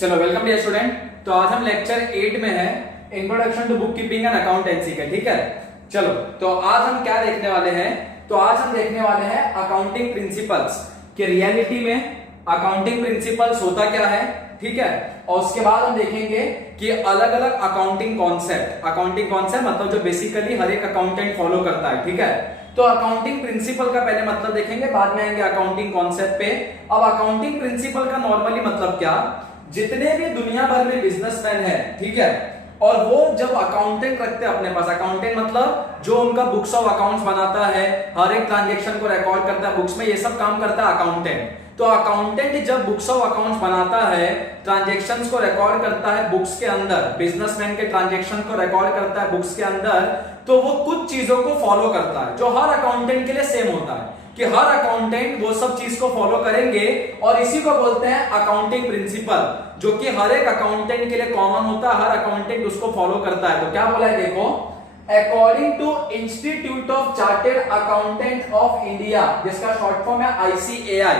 चलो welcome dear student. तो आज हम लेक्चर 8 में है introduction to book keeping and accountancy का। ठीक है, चलो तो आज हम क्या देखने वाले हैं। तो आज हम देखने वाले हैं अकाउंटिंग प्रिंसिपल्स कि रियलिटी में अकाउंटिंग प्रिंसिपल्स होता क्या है। ठीक है, और उसके बाद हम देखेंगे कि अलग अलग अकाउंटिंग कॉन्सेप्ट मतलब जो बेसिकली हर एक अकाउंटेंट फॉलो करता है। ठीक है, तो अकाउंटिंग प्रिंसिपल का पहले मतलब देखेंगे, बाद में आएंगे अकाउंटिंग कॉन्सेप्ट पे। अब अकाउंटिंग प्रिंसिपल का नॉर्मली मतलब क्या, जितने भी दुनिया भर में बिजनेसमैन है, ठीक है, और वो जब अकाउंटेंट रखते हैं अपने पास, अकाउंटेंट मतलब जो उनका बुक्स ऑफ अकाउंट्स बनाता है, हर एक ट्रांजेक्शन को रिकॉर्ड करता है बुक्स में, ये सब काम करता है अकाउंटेंट। तो अकाउंटेंट जब बुक्स ऑफ अकाउंट्स बनाता है, ट्रांजेक्शंस को रिकॉर्ड करता है बुक्स के अंदर, बिजनेसमैन के ट्रांजेक्शन को रिकॉर्ड करता है बुक्स के अंदर, तो वो कुछ चीजों को फॉलो करता है जो हर अकाउंटेंट के लिए सेम होता है कि हर अकाउंटेंट वो सब चीज को फॉलो करेंगे, और इसी को बोलते हैं अकाउंटिंग प्रिंसिपल, जो कि हर एक अकाउंटेंट के लिए कॉमन होता है, हर अकाउंटेंट उसको फॉलो करता है। तो क्या बोला है देखो, according to institute of chartered accountant of India, जिसका शॉर्ट फॉर्म है ICAI,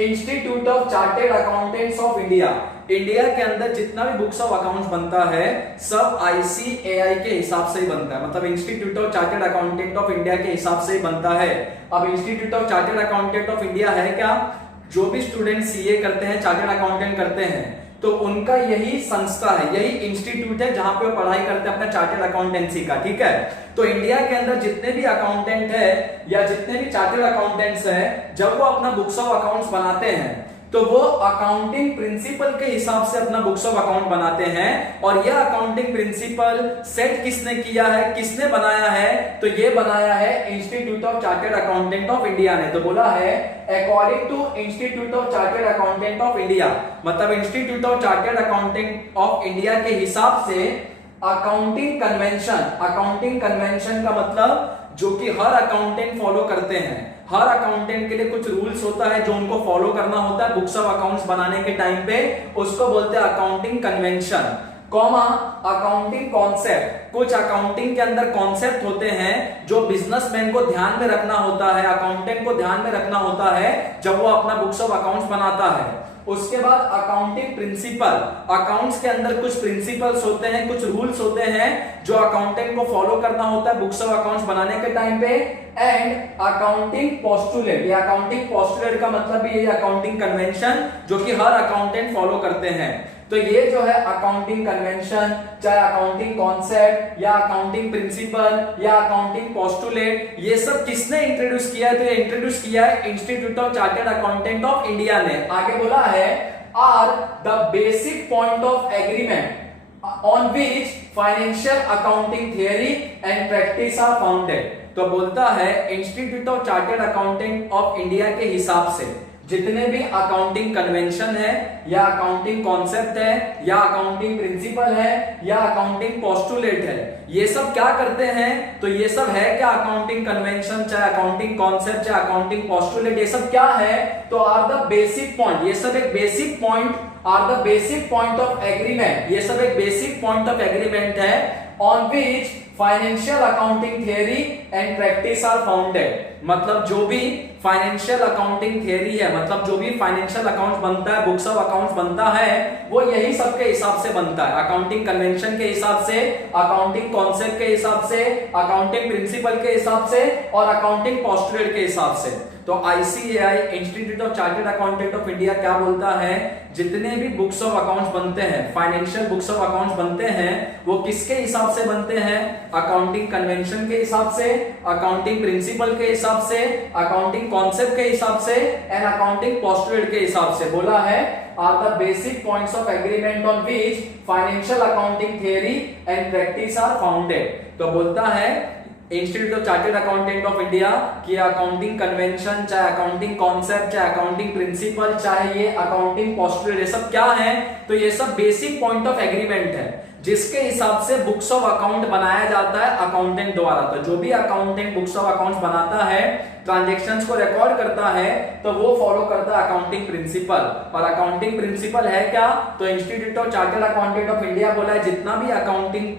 institute of chartered accountants of India. India के अंदर जितना भी बुक्स ऑफ अकाउंट्स बनता है सब ICAI के हिसाब से ही बनता है, मतलब institute of chartered accountant of India के हिसाब से ही बनता है। अब institute of chartered accountant of India है क्या, जो भी स्टूडेंट CA करते हैं, चार्टर्ड अकाउंटेंट करते हैं, तो उनका यही संस्था है, यही इंस्टीट्यूट है जहां पे वो पढ़ाई करते हैं अपना चार्टर्ड अकाउंटेंसी का। ठीक है, तो इंडिया के अंदर जितने भी अकाउंटेंट है या जितने भी चार्टर्ड अकाउंटेंट्स हैं, जब वो अपना बुक्स ऑफ अकाउंट्स बनाते हैं तो वो अकाउंटिंग प्रिंसिपल के हिसाब से अपना बुक्स ऑफ अकाउंट बनाते हैं। और यह अकाउंटिंग प्रिंसिपल सेट किसने किया है, किसने बनाया है, तो ये बनाया है institute of chartered accountant of India ने। तो बोला है according to institute of chartered accountant of India, मतलब institute of chartered accountant of India के हिसाब से अकाउंटिंग कन्वेंशन का मतलब जो कि हर अकाउंटेंट फॉलो करते हैं, हर अकाउंटेंट के लिए कुछ रूल्स होता है जो उनको फॉलो करना होता है बुक्स ऑफ अकाउंट्स बनाने के टाइम पे, उसको बोलते हैं accounting convention, comma accounting concept. कुछ अकाउंटिंग के अंदर कॉन्सेप्ट होते हैं जो बिजनेसमैन को ध्यान में रखना होता है, अकाउंटेंट को ध्यान में रखना होता है जब वो अपना बुक्स ऑफ अकाउंट्स बनाता है। उसके बाद अकाउंटिंग प्रिंसिपल, अकाउंट्स के अंदर कुछ प्रिंसिपल्स होते हैं, कुछ रूल्स होते हैं जो अकाउंटेंट को फॉलो करना होता है बुक्स ऑफ अकाउंट्स बनाने के टाइम पे। एंड अकाउंटिंग पोस्टुलेट, ये अकाउंटिंग पोस्टुलेट का मतलब भी ये अकाउंटिंग कन्वेंशन जो कि हर अकाउंटेंट फॉलो करते हैं। तो ये जो है अकाउंटिंग कन्वेंशन, चाहे अकाउंटिंग कॉन्सेप्ट या अकाउंटिंग प्रिंसिपल या अकाउंटिंग पोस्टुलेट, ये सब किसने इंट्रोड्यूस किया है, तो ये इंट्रोड्यूस किया है institute of chartered accountant of India ने। आगे बोला है are the basic point of agreement on which financial accounting theory and practice are founded. तो बोलता है institute of chartered accountant of India के हिसाब से जितने भी अकाउंटिंग कन्वेंशन है या अकाउंटिंग कॉन्सेप्ट है या अकाउंटिंग प्रिंसिपल है या अकाउंटिंग पोस्टुलेट है, ये सब क्या करते हैं, तो ये सब है क्या अकाउंटिंग कन्वेंशन, चाहे अकाउंटिंग कॉन्सेप्ट, चाहे अकाउंटिंग पोस्टुलेट, ये सब क्या है, तो आर द बेसिक पॉइंट, ये सब एक basic point, are the basic point of agreement, ये सब एक बेसिक पॉइंट ऑफ एग्रीमेंट है on which financial accounting theory and practice are founded. मतलब जो भी फाइनेंशियल अकाउंटिंग थियरी है, मतलब जो भी फाइनेंशियल अकाउंट्स बनता है, बुक्स ऑफ अकाउंट्स बनता है, वो यही सब के हिसाब से बनता है, अकाउंटिंग कन्वेंशन के हिसाब से, अकाउंटिंग कॉन्सेप्ट के हिसाब से, अकाउंटिंग प्रिंसिपल के हिसाब से और अकाउंटिंग पोस्टुलेट के हिसाब से। तो ICAI institute of chartered accountant of India क्या बोलता है, जितने भी बुक्स ऑफ अकाउंट्स बनते हैं, फाइनेंशियल बुक्स ऑफ अकाउंट्स बनते हैं, वो किसके हिसाब से बनते हैं, अकाउंटिंग कन्वेंशन के हिसाब से, अकाउंटिंग प्रिंसिपल के हिसाब से, अकाउंटिंग कॉन्सेप्ट के हिसाब से एंड अकाउंटिंग पोस्टुलेट के हिसाब से। बोला है are the basic points of agreement on which financial accounting theory and practice are founded. तो बोलता है institute of chartered accountant of India की अकाउंटिंग कन्वेंशन, चाहे अकाउंटिंग कॉन्सेप्ट, चाहे अकाउंटिंग प्रिंसिपल, चाहे ये अकाउंटिंग पोस्टुलेट, ये सब क्या है, तो ये सब बेसिक पॉइंट ऑफ एग्रीमेंट है जिसके हिसाब से बुक्स ऑफ अकाउंट बनाया जाता है अकाउंटेंट द्वारा। तो जो भी अकाउंटेंट बुक्स ऑफ अकाउंट्स बनाता है, ट्रांजैक्शंस को रिकॉर्ड करता है, तो वो फॉलो करता है अकाउंटिंग प्रिंसिपल। और अकाउंटिंग प्रिंसिपल है क्या, तो institute of chartered accountant of India बोला है जितना भी अकाउंटिंग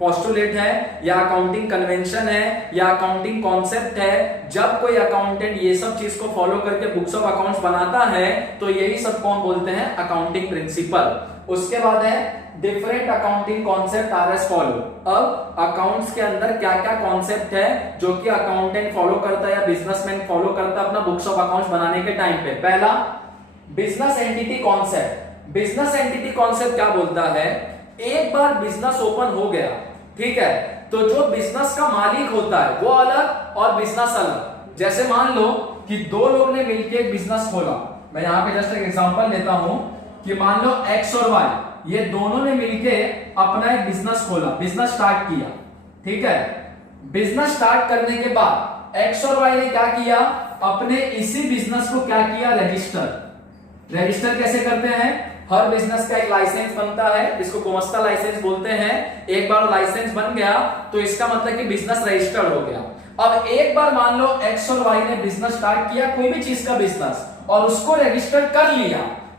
पोस्टुलेट है या अकाउंटिंग कन्वेंशन है या अकाउंटिंग कॉन्सेप्ट है, जब कोई अकाउंटेंट ये सब चीज को फॉलो करके बुक्स ऑफ अकाउंट्स बनाता है तो यही सब कौन बोलते हैं, अकाउंटिंग प्रिंसिपल। उसके बाद है different accounting concept R S follow. अब अकाउंट्स के अंदर क्या क्या कॉन्सेप्ट है जो कि अकाउंटेंट फॉलो करता है या बिजनेसमैन फॉलो करता है अपना बुक्स ऑफ अकाउंट्स बनाने के टाइम पे। पहला business entity concept. Business entity concept क्या बोलता है, एक बार बिजनेस ओपन हो गया, ठीक है, तो जो बिजनेस का मालिक होता है वो अलग और बिजनेस अलग। जैसे मान लो कि दो लोग ने मिलकर एक बिजनेस खोला, मैं यहां पे जस्ट एक एग्जांपल लेता हूं कि मान लो एक्स और वाई ये दोनों ने मिलकर अपना एक बिजनेस खोला, बिजनेस स्टार्ट किया, ठीक है। बिजनेस स्टार्ट करने के बाद एक्स और वाई ने क्या किया, अपने इसी बिजनेस को क्या किया, रजिस्टर। रजिस्टर कैसे करते हैं, हर बिजनेस का एक लाइसेंस बनता है जिसको गुमस्ता लाइसेंस बोलते हैं। एक बार लाइसेंस बन गया तो इसका मतलब कि बिजनेस रजिस्टर्ड हो गया। अब एक बार मान लो एक्स और वाई ने बिजनेस स्टार्ट किया, कोई भी चीज का बिजनेस, और उसको रजिस्टर कर लिया,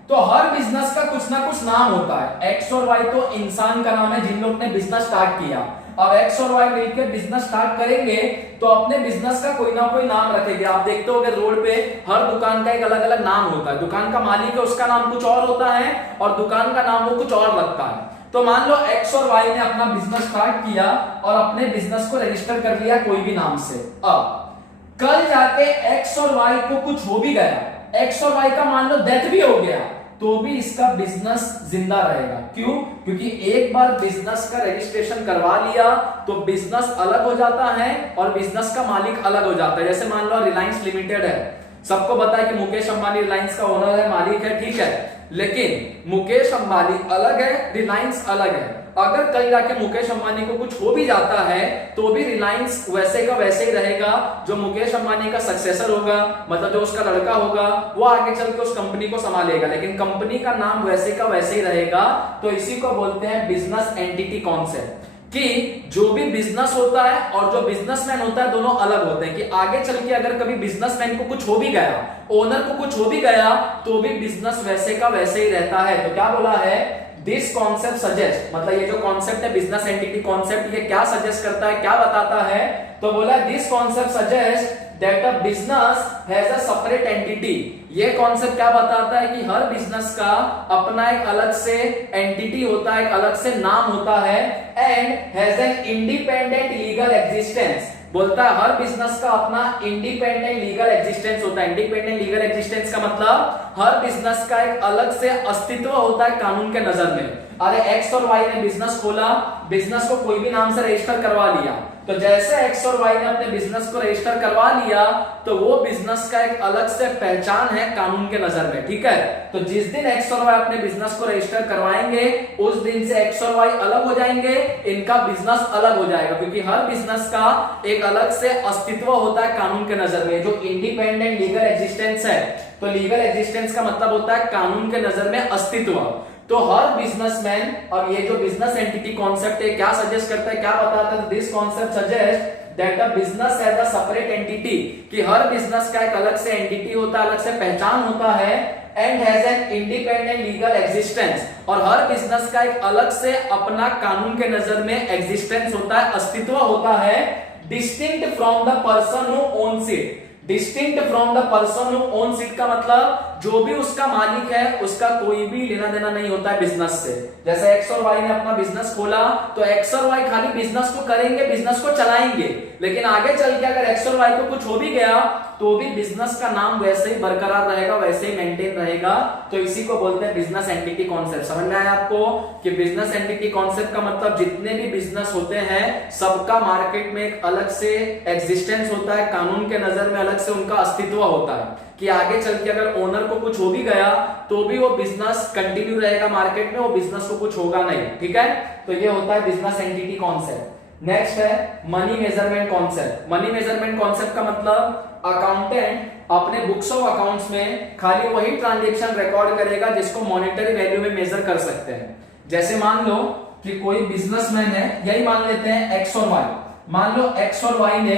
तो हर बिजनेस का कुछ ना कुछ नाम होता है। एक्स और वाई तो इंसान का नाम है जिन लोग ने बिजनेस स्टार्ट किया। अब एक्स और वाई मिलकर बिजनेस स्टार्ट करेंगे तो अपने बिजनेस का कोई ना कोई नाम रखेंगे। आप देखते हो कि रोड पे हर दुकान का एक अलग अलग नाम होता है। दुकान का मालिक है उसका नाम कुछ और होता है और दुकान का नाम वो कुछ और रखता है। तो मान लो एक्स और वाई ने अपना बिजनेस स्टार्ट किया और अपने बिजनेस को रजिस्टर कर लिया कोई भी नाम से। अब कल जाके एक्स और वाई को कुछ हो भी गया, एक्स और वाई का मान लो डेथ भी हो गया, तो भी इसका बिजनेस जिंदा रहेगा। क्यों? क्योंकि एक बार बिजनेस का रजिस्ट्रेशन करवा लिया तो बिजनेस अलग हो जाता है और बिजनेस का मालिक अलग हो जाता है। जैसे मान लो रिलायंस लिमिटेड है, सबको पता है कि मुकेश अंबानी रिलायंस का ओनर है, मालिक है, ठीक है, लेकिन मुकेश अंबानी अलग है, रिलायंस अलग है। अगर कल जाके मुकेश अंबानी को कुछ हो भी जाता है तो भी रिलायंस वैसे का वैसे ही रहेगा। जो मुकेश अंबानी का सक्सेसर होगा, मतलब जो उसका लड़का होगा, वो आगे चल के उस कंपनी को संभालेगा, लेकिन कंपनी का नाम वैसे का वैसे ही रहेगा। तो इसी को बोलते हैं बिजनेस एंटिटी कॉन्सेप्ट, कि जो भी बिजनेस होता है और जो बिजनेसमैन होता है दोनों अलग होते हैं। कि आगे चल के अगर कभी बिजनेसमैन को कुछ हो भी गया, ओनर को कुछ हो भी गया, तो भी बिजनेस वैसे का वैसे ही रहता है। तो क्या बोला है, दिस कॉन्सेप्ट सजेस्ट, मतलब ये जो कॉन्सेप्ट है बिजनेस एंटिटी कॉन्सेप्ट, ये क्या सजेस्ट करता है, क्या बताता है, तो बोला this concept suggest that a business has a separate entity. ये कॉन्सेप्ट क्या बताता है कि हर बिजनेस का अपना एक अलग से एंटिटी होता है, एक अलग से नाम होता है, and has an independent legal existence. बोलता है हर बिजनेस का अपना इंडिपेंडेंट लीगल एग्जिस्टेंस होता है। इंडिपेंडेंट लीगल एग्जिस्टेंस का मतलब हर बिजनेस का एक अलग से अस्तित्व होता है कानून के नजर में। अरे एक्स और वाई ने बिजनेस खोला, बिजनेस को कोई भी नाम से रजिस्टर करवा लिया, तो जैसे एक्स और वाई ने अपने बिजनेस को रजिस्टर करवा लिया तो वो बिजनेस का एक अलग से पहचान है कानून के नजर में, ठीक है। तो जिस दिन एक्स और वाई अपने बिजनेस को रजिस्टर करवाएंगे उस दिन से एक्स और वाई अलग हो जाएंगे, इनका बिजनेस अलग हो जाएगा, क्योंकि हर बिजनेस का एक अलग से अस्तित्व होता है कानून के नजर में। जो इंडिपेंडेंट लीगल एग्जिस्टेंस है, तो लीगल एग्जिस्टेंस का मतलब होता है कानून के नजर में अस्तित्व। तो हर बिजनेसमैन, और ये जो बिजनेस एंटिटी कॉन्सेप्ट है क्या सजेस्ट करता है, क्या बताता है, this concept suggest that a business has a separate entity, कि हर बिजनेस का एक अलग से एंटिटी होता है, अलग से पहचान होता है, and has an independent legal existence, और हर बिजनेस का एक अलग से अपना कानून के नजर में एग्जिस्टेंस होता है, अस्तित्व होता है, distinct from the person who owns it. Distinct from the person who owns it का मतलब जो भी उसका मालिक है उसका कोई भी लेना देना नहीं होता है बिजनेस से। जैसे एक्स और वाई ने अपना बिजनेस खोला तो एक्स और वाई खाली बिजनेस को करेंगे, बिजनेस को चलाएंगे, लेकिन आगे चल के अगर एक्स और वाई को कुछ हो भी गया तो भी बिजनेस का नाम वैसे ही बरकरार रहेगा, वैसे ही मेंटेन रहेगा। तो इसी को बोलते हैं बिजनेस एंटिटी कॉन्सेप्ट। समझ में आया आपको कि बिजनेस एंटिटी कॉन्सेप्ट का मतलब जितने भी बिजनेस होते हैं सबका मार्केट में एक अलग से एग्जिस्टेंस होता है, कानून के नजर में अलग से उनका अस्तित्व होता है, कि आगे चल के अगर ओनर को कुछ हो भी गया तो भी वो बिजनेस कंटिन्यू रहेगा मार्केट में, वो बिजनेस को कुछ होगा नहीं, ठीक है। तो ये होता है बिजनेस एंटिटी कॉन्सेप्ट। नेक्स्ट है money measurement concept. Money measurement concept का मतलब अकाउंटेंट अपने बुक्स ऑफ अकाउंट्स में खाली वही ट्रांजैक्शन रिकॉर्ड करेगा जिसको मॉनेटरी वैल्यू में मेजर कर सकते हैं। जैसे मान लो कि कोई बिजनेसमैन है, यही मान लेते हैं एक्स और वाई। मान लो एक्स और वाई ने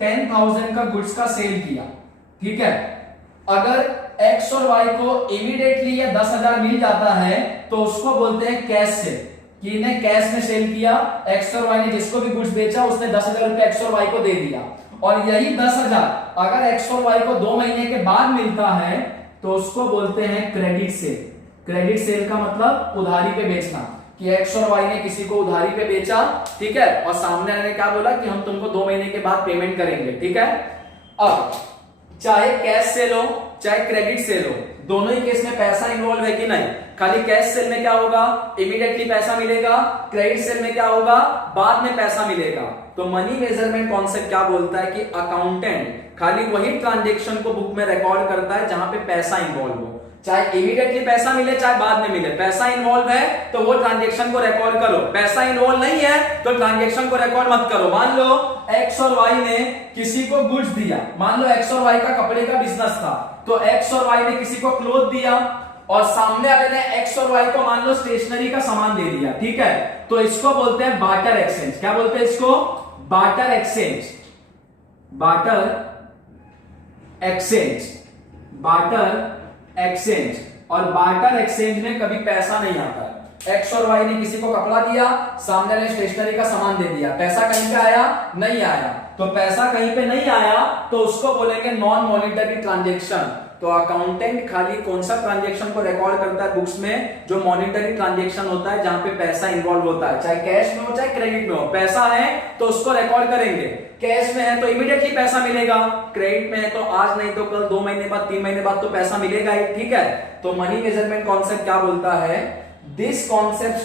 10,000 का गुड्स का सेल किया, ठीक है। अगर एक्स और वाई को इमीडिएटली या 10,000 मिल जाता है तो उसको बोलते हैं कैश सेल, कि इन्हें कैश में सेल किया। एक्स और वाई ने जिसको भी गुड्स बेचा उसने 10,000 रुपए एक्स और वाई को दे दिया, और यही 10,000 अगर एक्स और वाई को 2 महीने के बाद मिलता है तो उसको बोलते हैं क्रेडिट सेल। क्रेडिट सेल का मतलब उधारी पे बेचना, कि एक्स और वाई ने किसी को उधारी पे बेचा, ठीक है, और सामने वाले ने क्या बोला कि हम तुमको 2 महीने के बाद पेमेंट करेंगे, ठीक है। अब चाहे कैश सेल हो चाहे क्रेडिट सेल हो, दोनों ही केस में पैसा इन्वॉल्व है कि नहीं। खाली कैश सेल में क्या होगा, इमीडिएटली पैसा मिलेगा, क्रेडिट सेल में क्या होगा, बाद में पैसा मिलेगा। तो मनी मेजरमेंट कॉन्सेप्ट क्या बोलता है कि अकाउंटेंट खाली वही ट्रांजेक्शन को बुक में रिकॉर्ड करता है जहां पे पैसा इन्वॉल्व हो, चाहे इमीडिएटली पैसा मिले चाहे बाद में मिले, पैसा इन्वॉल्व है तो वो ट्रांजेक्शन को रिकॉर्ड करो, पैसा इन्वॉल्व नहीं है तो ट्रांजेक्शन को रिकॉर्ड मत करो। मान लो एक्स और वाई ने किसी को गुड्स दिया, मान लो एक्स और वाई का कपड़े का बिजनेस था, तो एक्स और वाई ने किसी को क्लोथ दिया और सामने वाले ने एक्स और वाई को मान लो स्टेशनरी का सामान दे दिया, ठीक है, तो इसको बोलते हैं बार्टर एक्सचेंज। क्या बोलते हैं इसको, barter exchange, barter exchange, barter exchange. और बार्टर एक्सचेंज में कभी पैसा नहीं आता। एक्स और वाई ने किसी को कपड़ा दिया, सामने ने स्टेशनरी का सामान दे दिया, पैसा कहीं पे आया, नहीं आया, तो पैसा कहीं पे नहीं आया तो उसको बोलेंगे नॉन मॉनिटरी ट्रांजेक्शन। तो अकाउंटेंट खाली कौन सा ट्रांजेक्शन को रिकॉर्ड करता है बुक्स में, जो मॉनिटरी ट्रांजेक्शन होता है जहां पे पैसा इन्वॉल्व होता है, चाहे कैश में हो चाहे क्रेडिट में हो। पैसा है तो उसको रिकॉर्ड करेंगे, कैश में है तो इमीडिएटली पैसा मिलेगा, क्रेडिट में है तो आज नहीं तो कल, 2 महीने बाद 3 महीने बाद तो पैसा मिलेगा ही, ठीक है। तो मनी मेजरमेंट कॉन्सेप्ट क्या बोलता है, दिस कॉन्सेप्ट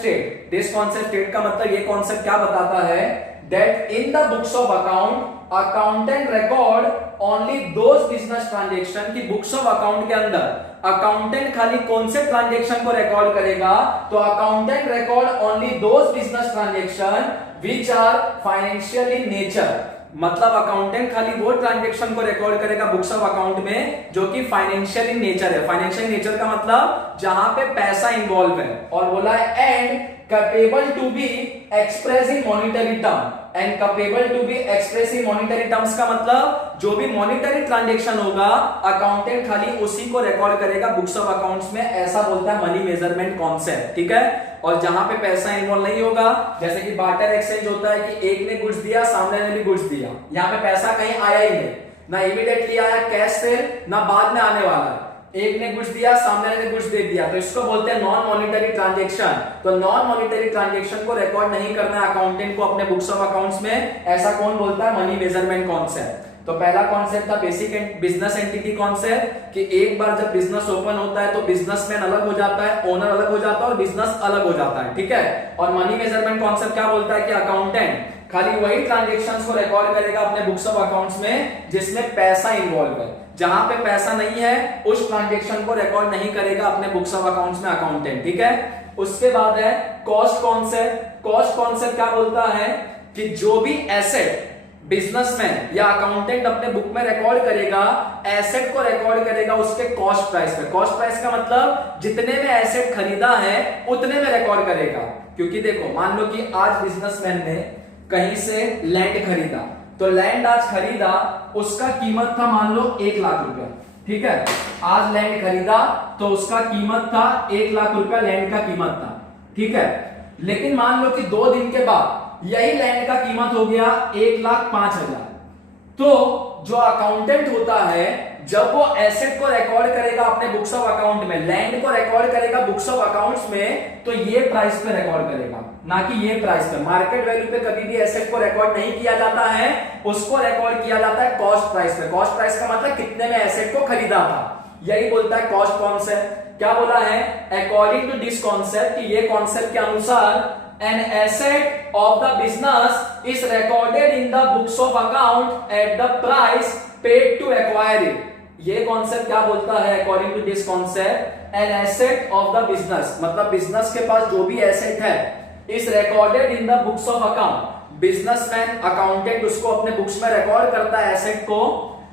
स्टेट का मतलब ये कॉन्सेप्ट क्या बताता है, that in the books of account accountant record only those business transaction, की बुक्स ऑफ अकाउंट के अंदर अकाउंटेंट खाली कौन से ट्रांजेक्शन को रिकॉर्ड करेगा, तो accountant record only those business transaction which are financial in nature. मतलब अकाउंटेंट खाली वो ट्रांजेक्शन को रिकॉर्ड करेगा बुक्स ऑफ अकाउंट में जो कि फाइनेंशियल इन नेचर है। फाइनेंशियल नेचर का मतलब जहां पे पैसा इन्वॉल्व है, और बोला है and capable to be express in monetary term. And capable to be express in monetary terms का मतलब जो भी मॉनिटरी ट्रांजेक्शन होगा अकाउंटेंट खाली उसी को रिकॉर्ड करेगा बुक्स ऑफ अकाउंट्स में, ऐसा बोलता है मनी मेजरमेंट कॉन्सेप्ट, ठीक है। और जहां पे पैसा इन्वॉल्व नहीं होगा, जैसे कि बार्टर एक्सचेंज होता है कि एक ने गुड्स दिया, सामने ने भी गुड्स दिया, यहां पे पैसा कहीं आया ही नहीं, ना इमीडिएटली आया कैश से, ना बाद में आने वाला है। एक ने गुड्स दिया, सामने ने गुड्स दे दिया, तो इसको बोलते हैं नॉन मॉनिटरी ट्रांजेक्शन। तो नॉन मॉनिटरी ट्रांजेक्शन को रिकॉर्ड नहीं करना है अकाउंटेंट को अपने बुक्स ऑफ अकाउंट्स में, ऐसा कौन बोलता है, मनी मेजरमेंट कॉन्सेप्ट। तो पहला कॉन्सेप्ट था बेसिक बिजनेस एंटिटी कॉन्सेप्ट, कि एक बार जब बिजनेस ओपन होता है तो बिजनेसमैन अलग हो जाता है, ओनर अलग हो जाता है और बिजनेस अलग हो जाता है, ठीक है। और मनी मेजरमेंट कॉन्सेप्ट क्या बोलता है कि अकाउंटेंट खाली वही ट्रांजेक्शंस को रिकॉर्ड करेगा अपने बुक्स ऑफ अकाउंट्स में जिसमें पैसा इन्वॉल्व है, जहां पे पैसा नहीं है उस ट्रांजेक्शन को रिकॉर्ड नहीं करेगा अपने बुक्स ऑफ अकाउंट्स में अकाउंटेंट, ठीक है। उसके बाद है कॉस्ट कॉन्सेप्ट। कॉस्ट कॉन्सेप्ट क्या बोलता है कि जो भी एसेट बिजनेसमैन या अकाउंटेंट अपने बुक में रिकॉर्ड करेगा, एसेट को रिकॉर्ड करेगा उसके कॉस्ट प्राइस पे। कॉस्ट प्राइस का मतलब जितने में एसेट खरीदा है उतने में रिकॉर्ड करेगा। क्योंकि देखो मान लो कि आज बिजनेसमैन ने कहीं से लैंड खरीदा, तो लैंड आज खरीदा, उसका कीमत था मान लो 1 लाख रुपया, ठीक है। आज लैंड खरीदा तो उसका कीमत था 1 लाख रुपया, लैंड का कीमत था, ठीक है। लेकिन मान लो कि 2 दिन के बाद यही लैंड का कीमत हो गया 1,05,000। तो जो अकाउंटेंट होता है जब वो एसेट को रिकॉर्ड करेगा अपने बुक्स ऑफ अकाउंट में, लैंड को रिकॉर्ड करेगा बुक्स ऑफ अकाउंट्स में, तो ये प्राइस पे रिकॉर्ड करेगा, ना कि ये प्राइस पे। मार्केट वैल्यू पे कभी भी एसेट को रिकॉर्ड नहीं किया जाता है, उसको रिकॉर्ड किया जाता है कॉस्ट प्राइस पे। कॉस्ट प्राइस का मतलब कितने में एसेट को खरीदा था, यही बोलता है कॉस्ट कॉन्सेप्ट। क्या बोला है, अकॉर्डिंग टू दिस कॉन्सेप्ट, ये कॉन्सेप्ट के अनुसार an asset of the business is recorded in the books of account at the price paid to acquire it। ये कॉन्सेप्ट क्या बोलता है, according to this concept an asset of the business मतलब business के पास जो भी एसेट है is recorded in the books of account। Businessman accountant उसको अपने बुक्स में रिकॉर्ड करता है एसेट को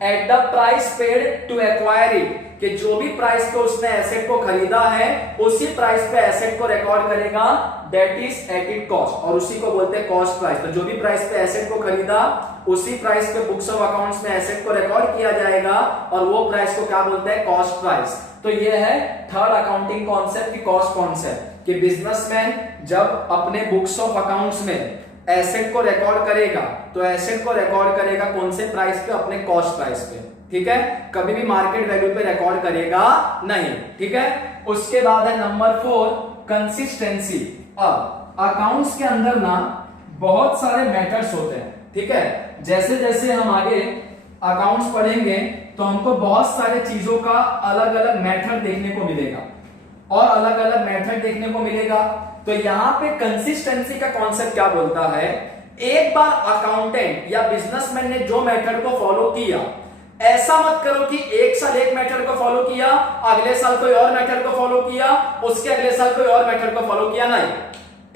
at the price paid to acquire it, कि जो भी प्राइस पे उसने एसेट को खरीदा है उसी प्राइस पे एसेट को रिकॉर्ड करेगा, that is at it cost, और उसी को बोलते हैं कॉस्ट प्राइस। तो जो भी प्राइस पे एसेट को खरीदा उसी प्राइस पे बुक्स ऑफ अकाउंट्स में एसेट को रिकॉर्ड किया जाएगा, और वो प्राइस को क्या बोलते हैं, कॉस्ट प्राइस। तो ये है थर्ड अकाउंटिंग कॉन्सेप्ट की कॉस्ट कॉन्सेप्ट, कि बिजनेसमैन जब अपने बुक्स ऑफ अकाउंट्स में एसेट को रिकॉर्ड करेगा तो एसेट को रिकॉर्ड करेगा कौन से प्राइस पे, अपने कॉस्ट प्राइस पे, ठीक है। कभी भी मार्केट वैल्यू पे रिकॉर्ड करेगा नहीं, ठीक है। उसके बाद है नंबर 4 कंसिस्टेंसी। अब अकाउंट्स के अंदर ना बहुत सारे मेथड्स होते हैं, ठीक है। जैसे जैसे हम आगे अकाउंट्स पढ़ेंगे तो हमको बहुत सारे चीजों का अलग अलग मेथड देखने को मिलेगा और अलग अलग मेथड देखने को मिलेगा। तो यहां पे कंसिस्टेंसी का कॉन्सेप्ट क्या बोलता है, एक बार अकाउंटेंट या बिजनेसमैन ने जो मेथड को फॉलो किया, ऐसा मत करो कि एक साल एक मेथड को फॉलो किया, अगले साल कोई और मेथड को फॉलो किया, उसके अगले साल कोई और मेथड को फॉलो किया। नहीं,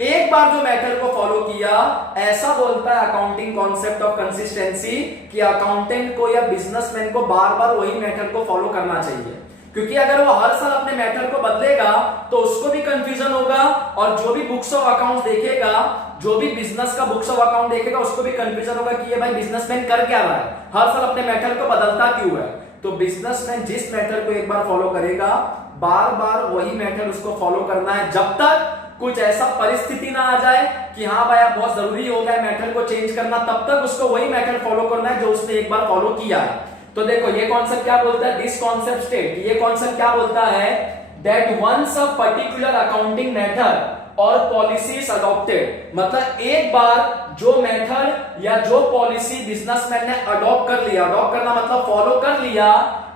एक बार जो मेथड को फॉलो किया, ऐसा बोलता है अकाउंटिंग कॉन्सेप्ट ऑफ कंसिस्टेंसी कि अकाउंटेंट को या बिजनेसमैन को बार बार वही मेथड को फॉलो करना चाहिए। क्योंकि अगर वो हर साल अपने मेथड को बदलेगा तो उसको भी कंफ्यूजन होगा और जो भी बुक्स ऑफ अकाउंट देखेगा, जो भी बिजनेस का बुक्स ऑफ अकाउंट देखेगा, उसको भी कंफ्यूजन होगा कि ये भाई बिजनेसमैन कर क्या रहा है, हर साल अपने मेथड को बदलता क्यों है। तो बिजनेसमैन जिस मेथड को एक बार फॉलो करेगा, बार बार वही मेथड उसको फॉलो करना है, जब तक कुछ ऐसा परिस्थिति ना आ जाए कि हाँ भाई अब बहुत जरूरी हो गया मेथड को चेंज करना, तब तक उसको वही मेथड फॉलो करना है जो उसने एक बार फॉलो किया है। तो देखो ये कॉन्सेप्ट क्या बोलता है, दिस कॉन्सेप्ट स्टेट, ये कॉन्सेप्ट क्या बोलता है, that once a particular accounting method और पॉलिसी इज अडॉप्टेड, मतलब एक बार जो मेथड या जो पॉलिसी बिजनेसमैन ने अडॉप्ट कर लिया, अडॉप्ट करना मतलब फॉलो कर लिया,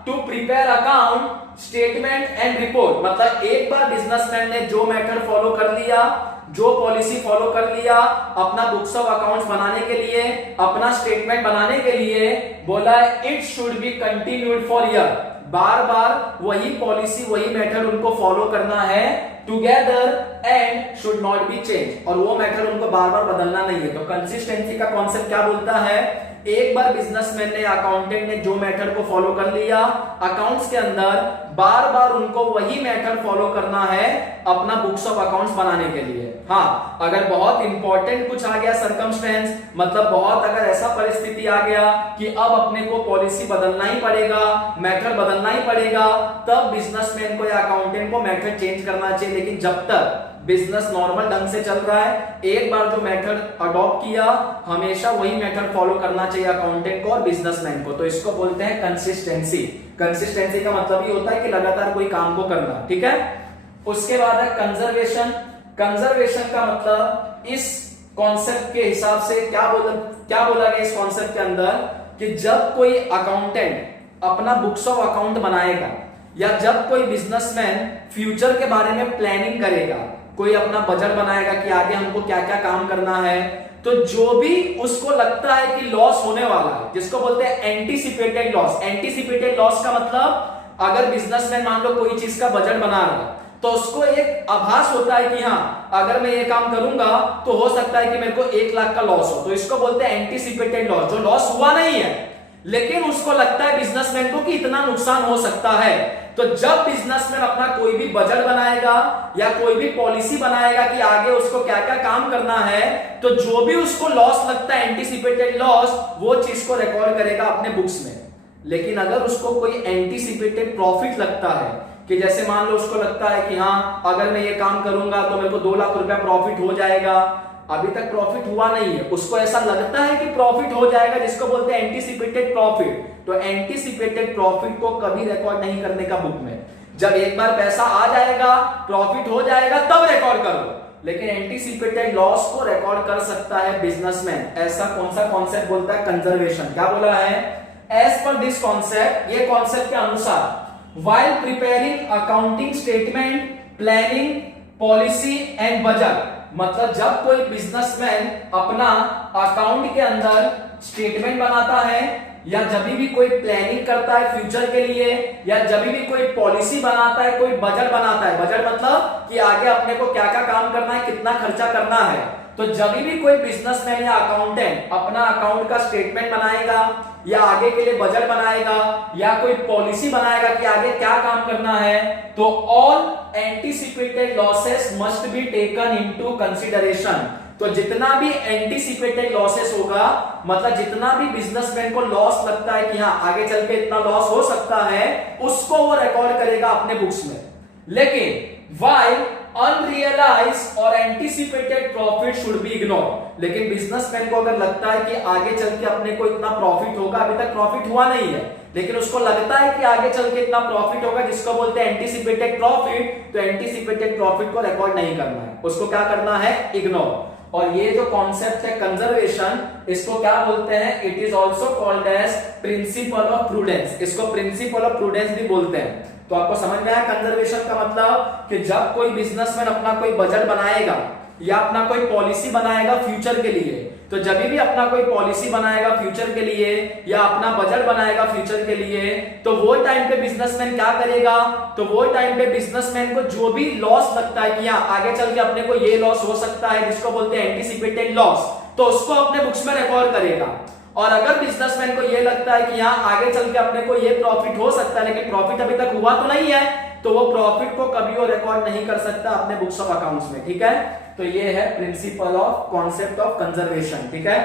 to prepare account statement and report, मतलब एक बार बिजनेसमैन ने जो मेथड फॉलो कर लिया, जो पॉलिसी फॉलो कर लिया अपना बुक्स ऑफ अकाउंट्स बनाने के लिए, अपना स्टेटमेंट बनाने के लिए, बोला it should be continued for year, बार बार वही पॉलिसी वही मेथड उनको फॉलो करना है together and should not be change, और वो मेथड उनको बार बार बदलना नहीं है। तो कंसिस्टेंसी का कॉन्सेप्ट क्या बोलता है, एक बार बिजनेसमैन ने अकाउंटेंट ने जो मेथड को फॉलो कर लिया अकाउंट्स के अंदर, बार बार उनको वही मेथड फॉलो करना है अपना बुक्स ऑफ अकाउंट्स बनाने के लिए। हाँ, अगर बहुत इंपॉर्टेंट कुछ आ गया सर्कमस्टेंस, मतलब बहुत अगर ऐसा परिस्थिति आ गया कि अब अपने को पॉलिसी बदलना ही पड़ेगा, मेथड बदलना ही पड़ेगा, तब बिजनेसमैन को या अकाउंटेंट को मेथड चेंज करना चाहिए। लेकिन जब तक बिजनेस नॉर्मल ढंग से चल रहा है, एक बार जो मेथड अडॉप्ट किया, हमेशा वही मेथड फॉलो करना चाहिए अकाउंटेंट को और बिजनेसमैन को। तो इसको बोलते हैं कंसिस्टेंसी। कंसिस्टेंसी का मतलब ये होता है कि लगातार कोई काम को करना, ठीक है। उसके बाद है कंजर्वेशन। कंजर्वेशन का मतलब इस कॉन्सेप्ट के हिसाब से क्या बोला गया इस कॉन्सेप्ट के अंदर, कि जब कोई अकाउंटेंट अपना बुक्स ऑफ अकाउंट बनाएगा या जब कोई बिजनेसमैन फ्यूचर के बारे में प्लानिंग करेगा, कोई अपना बजट बनाएगा कि आगे हमको क्या क्या काम करना है, तो जो भी उसको लगता है कि लॉस होने वाला है, जिसको बोलते हैं एंटीसिपेटेड लॉस। एंटीसिपेटेड लॉस का मतलब अगर बिजनेसमैन मान लो कोई चीज का बजट बना रहा है तो उसको एक आभास होता है कि हाँ अगर मैं ये काम करूंगा तो हो सकता है कि मेरे को 1 लाख का लॉस हो, तो इसको बोलते हैं एंटीसिपेटेड लॉस। जो लॉस हुआ नहीं है लेकिन उसको लगता है बिजनेसमैन को कि इतना नुकसान हो सकता है, तो जब बिजनेसमैन अपना कोई भी बजट बनाएगा या कोई भी पॉलिसी बनाएगा कि आगे उसको क्या क्या काम करना है, तो जो भी उसको लॉस लगता है एंटीसिपेटेड लॉस, वो चीज को रिकॉर्ड करेगा अपने बुक्स में। लेकिन अगर उसको कोई एंटीसिपेटेड प्रॉफिट लगता है, कि जैसे मान लो उसको लगता है कि हाँ अगर मैं ये काम करूंगा तो मेरे को 2 लाख रुपया प्रॉफिट हो जाएगा, अभी तक प्रॉफिट हुआ नहीं है, उसको ऐसा लगता है कि प्रॉफिट हो जाएगा, जिसको बोलते हैं एंटीसिपेटेड प्रॉफिट। तो एंटीसिपेटेड प्रॉफिट को कभी रिकॉर्ड नहीं करने का बुक में। जब एक बार पैसा आ जाएगा, प्रॉफिट हो जाएगा, तब रिकॉर्ड करो। लेकिन एंटीसिपेटेड लॉस को रिकॉर्ड कर सकता है बिजनेसमैन। ऐसा कौन सा कॉन्सेप्ट बोलता है, कंजर्वेशन। क्या बोला है, एज पर दिस कॉन्सेप्ट, ये कॉन्सेप्ट के अनुसार, while preparing accounting statement, planning, policy and budget, मतलब जब कोई बिजनेसमैन अपना अकाउंट के अंदर स्टेटमेंट बनाता है या जब भी कोई प्लानिंग करता है फ्यूचर के लिए, या जब भी कोई पॉलिसी बनाता है, कोई बजट बनाता है, बजट मतलब कि आगे अपने को क्या क्या काम करना है, कितना खर्चा करना है, तो जब भी कोई बिजनेसमैन या अकाउंटेंट अपना अकाउंट का स्टेटमेंट बनाएगा या आगे के लिए बजट बनाएगा या कोई पॉलिसी बनाएगा कि आगे क्या काम करना है, तो all anticipated losses must be taken into consideration. तो जितना भी एंटीसिपेटेड लॉसेस होगा, मतलब जितना भी बिजनेसमैन को लॉस लगता है कि हाँ आगे चल के इतना लॉस हो सकता है, उसको वो रिकॉर्ड करेगा अपने बुक्स में। लेकिन व्हाइल अनरियलाइज्ड और anticipated profit should be ignore, लेकिन बिजनेसमैन को अगर लगता है कि आगे चल के अपने को इतना प्रॉफिट होगा, अभी तक प्रॉफिट हुआ नहीं है, लेकिन उसको लगता है कि आगे चल के इतना प्रॉफिट होगा, जिसको बोलते हैं एंटीसिपेटेड प्रॉफिट, तो एंटीसिपेटेड प्रॉफिट को रिकॉर्ड नहीं करना है, उसको क्या करना है, इग्नोर। और ये जो कॉन्सेप्ट है कंजर्वेशन, इसको क्या बोलते हैं, it is also called as principle of prudence, इसको प्रिंसिपल ऑफ प्रूडेंस भी बोलते हैं। तो आपको समझ में आया कंजर्वेशन का मतलब कि जब कोई बिजनेसमैन अपना कोई बजट बनाएगा या अपना कोई पॉलिसी बनाएगा फ्यूचर के लिए, तो जब भी अपना कोई पॉलिसी बनाएगा फ्यूचर के लिए या अपना बजट बनाएगा फ्यूचर के लिए, तो वो टाइम पे बिजनेसमैन क्या करेगा, तो वो टाइम पे बिजनेसमैन को जो भी लॉस लगता है कि हाँ आगे चल के अपने को ये लॉस हो सकता है, जिसको बोलते हैं एंटीसिपेटेड लॉस, तो उसको अपने बुक्स में रिकॉर्ड करेगा। और अगर बिजनेसमैन को ये लगता है कि यहाँ आगे चल के अपने को ये प्रॉफिट हो सकता है, लेकिन प्रॉफिट अभी तक हुआ तो नहीं है, तो वो प्रॉफिट को कभी वो रिकॉर्ड नहीं कर सकता अपने बुक्स ऑफ अकाउंट्स में। ठीक है, तो ये है principle of concept of conservation. ठीक है,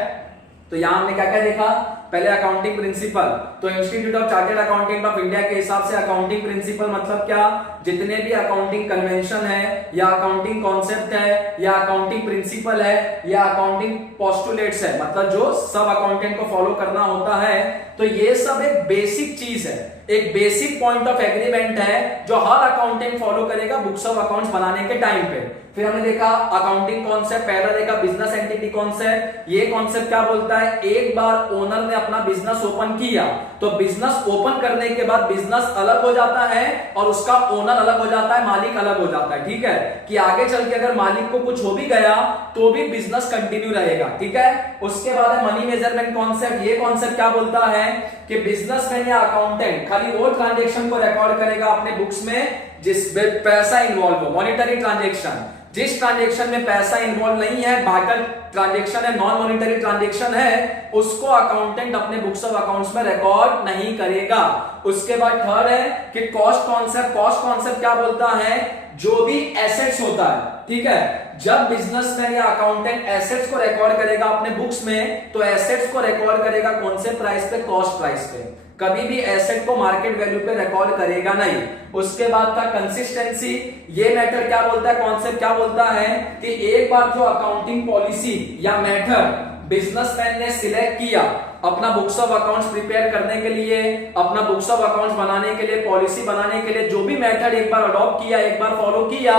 तो यहां हमने क्या क्या देखा, पहले अकाउंटिंग प्रिंसिपल, तो institute of chartered accountant of India के हिसाब से अकाउंटिंग प्रिंसिपल मतलब क्या, जितने भी अकाउंटिंग कन्वेंशन है या अकाउंटिंग कॉन्सेप्ट है या अकाउंटिंग प्रिंसिपल है या अकाउंटिंग पोस्टुलेट्स है, मतलब जो सब अकाउंटेंट को फॉलो करना होता है, तो ये सब एक बेसिक चीज है, एक बेसिक पॉइंट ऑफ एग्रीमेंट है जो हर अकाउंटेंट फॉलो करेगा बुक्स ऑफ अकाउंट्स बनाने के टाइम पे। फिर हमने देखा अकाउंटिंग कॉन्सेप्ट, पहला देखा बिजनेस एंटिटी कॉन्सेप्ट। ये कॉन्सेप्ट क्या बोलता है, एक बार ओनर ने अपना बिजनेस ओपन किया, तो बिजनेस ओपन करने के बाद बिजनेस अलग हो जाता है और उसका ओनर अलग हो जाता है, मालिक अलग हो जाता है। ठीक है, कि आगे चल के अगर मालिक को कुछ हो भी गया तो भी बिजनेस कंटिन्यू रहेगा। ठीक है, उसके बाद है मनी मेजरमेंट कॉन्सेप्ट। ये कॉन्सेप्ट क्या बोलता है कि बिजनेसमैन या अकाउंटेंट खाली वो ट्रांजेक्शन को रिकॉर्ड करेगा अपने बुक्स में जिसमें पैसा इन्वॉल्व हो, मॉनिटरी ट्रांजेक्शन। जिस ट्रांजेक्शन में पैसा इन्वॉल्व नहीं है, बार्टर ट्रांजेक्शन है, नॉन मॉनिटरी ट्रांजेक्शन है, उसको अकाउंटेंट अपने बुक्स ऑफ अकाउंट्स में रिकॉर्ड नहीं करेगा। उसके बाद थर्ड है कि कॉस्ट कॉन्सेप्ट। कॉस्ट कॉन्सेप्ट क्या बोलता है, जो भी एसेट्स होता है, ठीक है, जब बिजनेसमैन या अकाउंटेंट एसेट्स को रिकॉर्ड करेगा अपने बुक्स में, तो एसेट्स को रिकॉर्ड करेगा कौन से प्राइस पे, कॉस्ट प्राइस पे, कभी भी एसेट को मार्केट वैल्यू पे रिकॉर्ड करेगा नहीं। उसके बाद था कंसिस्टेंसी। ये मैटर क्या बोलता है, कॉन्सेप्ट क्या बोलता है कि एक बार जो अकाउंटिंग पॉलिसी या मेथड बिजनेसमैन ने सिलेक्ट किया अपना बुक्स ऑफ अकाउंट्स प्रिपेयर करने के लिए, अपना बुक्स ऑफ अकाउंट्स बनाने के लिए, पॉलिसी बनाने के लिए, जो भी मेथड एक बार अडॉप्ट किया, एक बार फॉलो किया,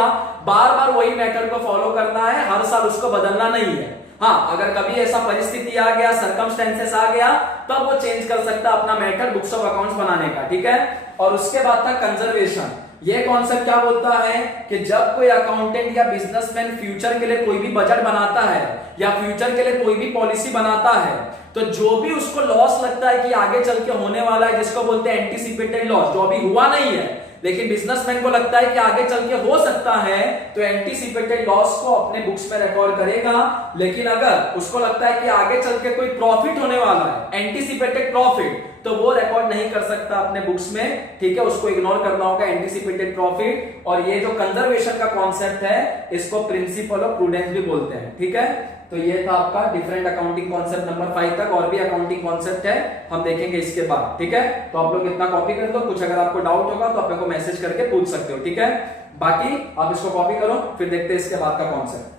बार बार वही मेथड को फॉलो करना है, हर साल उसको बदलना नहीं है। हाँ, अगर कभी ऐसा परिस्थिति आ गया, सर्कमस्टेंसेस आ गया, तब वो चेंज कर सकता अपना मेथड बुक्स ऑफ अकाउंट्स बनाने का। ठीक है, और उसके बाद था कंजर्वेशन। ये कॉन्सेप्ट क्या बोलता है कि जब कोई अकाउंटेंट या बिजनेसमैन फ्यूचर के लिए कोई भी बजट बनाता है या फ्यूचर के लिए कोई भी पॉलिसी बनाता है, तो जो भी उसको लॉस लगता है कि आगे चल के होने वाला है, जिसको बोलते हैं एंटीसिपेटेड लॉस, जो अभी हुआ नहीं है लेकिन बिजनेसमैन को लगता है कि आगे चल के हो सकता है, तो एंटीसिपेटेड लॉस को अपने बुक्स में रिकॉर्ड करेगा। लेकिन अगर उसको लगता है कि आगे चल के कोई प्रॉफिट होने वाला है, एंटीसिपेटेड प्रॉफिट, तो वो रिकॉर्ड नहीं कर सकता अपने बुक्स में। ठीक है, उसको इग्नोर करना होगा एंटीसिपेटेड प्रॉफिट। और ये जो कंजर्वेशन का कॉन्सेप्ट है, इसको प्रिंसिपल ऑफ प्रूडेंस भी बोलते हैं। ठीक है, तो ये था आपका डिफरेंट अकाउंटिंग कॉन्सेप्ट नंबर 5 तक। और भी अकाउंटिंग कॉन्सेप्ट है, हम देखेंगे इसके बाद। ठीक है, तो आप लोग इतना कॉपी कर दो, कुछ अगर आपको डाउट होगा तो आप मेरे को मैसेज करके पूछ सकते हो। ठीक है, बाकी आप इसको कॉपी करो, फिर देखते हैं इसके बाद का कॉन्सेप्ट।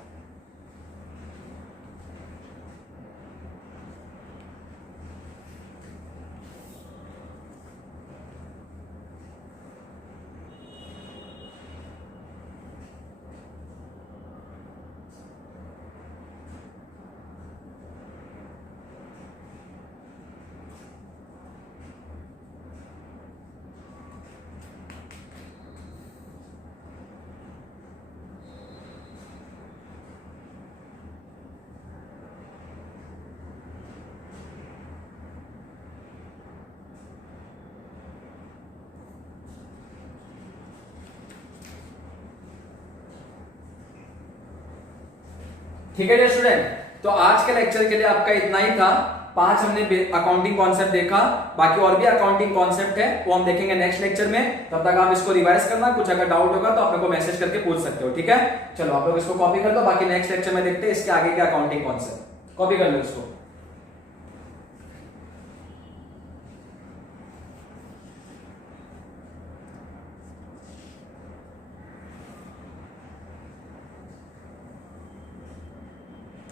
ठीक है स्टूडेंट, तो आज के लेक्चर के लिए आपका इतना ही था। 5 हमने अकाउंटिंग कॉन्सेप्ट देखा, बाकी और भी अकाउंटिंग कॉन्सेप्ट है वो हम देखेंगे नेक्स्ट लेक्चर में। तब तक आप इसको रिवाइज करना, कुछ अगर डाउट होगा तो आप मेरे को मैसेज करके पूछ सकते हो। ठीक है, चलो आप लोग इसको कॉपी कर दो, बाकी नेक्स्ट लेक्चर में देखते हैं इसके आगे के अकाउंटिंग कॉन्सेप्ट। कॉपी कर लो इसको।